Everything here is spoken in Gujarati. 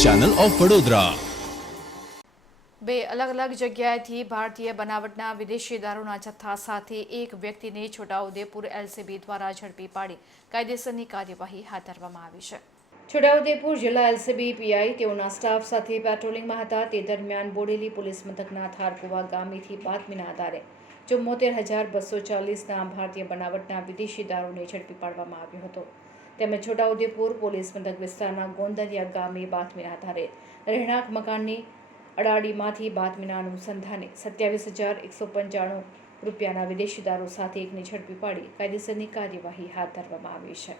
ચેનલ ઓફ વડોદરા બે અલગ અલગ જગ્યાએથી ભારતીય બનાવટના વિદેશી દારૂના જથ્થા સાથે એક વ્યક્તિને છોટાઉદેપુર એલસીબી દ્વારા ઝડપી પાડી કાયદેસરની કાર્યવાહી હાથ ધરવામાં આવી છે. છોટાઉદેપુર જિલ્લા એલસીબી પીઆઈ તેઓના સ્ટાફ સાથે પેટ્રોલિંગમાં હતા. તે દરમિયાન બોડેલી પોલીસ મથકના થારકુવા ગામેથી બાતમીના આધારે ચુમ્મોતેર હજાર બસો ચાલીસના ભારતીય બનાવટના વિદેશી દારૂને ઝડપી પાડવામાં આવ્યો હતો. તેમજ છોટાઉદેપુર પોલીસ મથક વિસ્તારના ગોંદરિયા ગામે બાતમીના આધારે રહેણાંક મકાનની અડાડીમાંથી બાતમીના અનુસંધાને સત્યાવીસ હજાર એકસો પંચાણું રૂપિયાના વિદેશી દારો સાથે એકને ઝડપી પાડી કાયદેસરની કાર્યવાહી હાથ ધરવામાં આવી છે.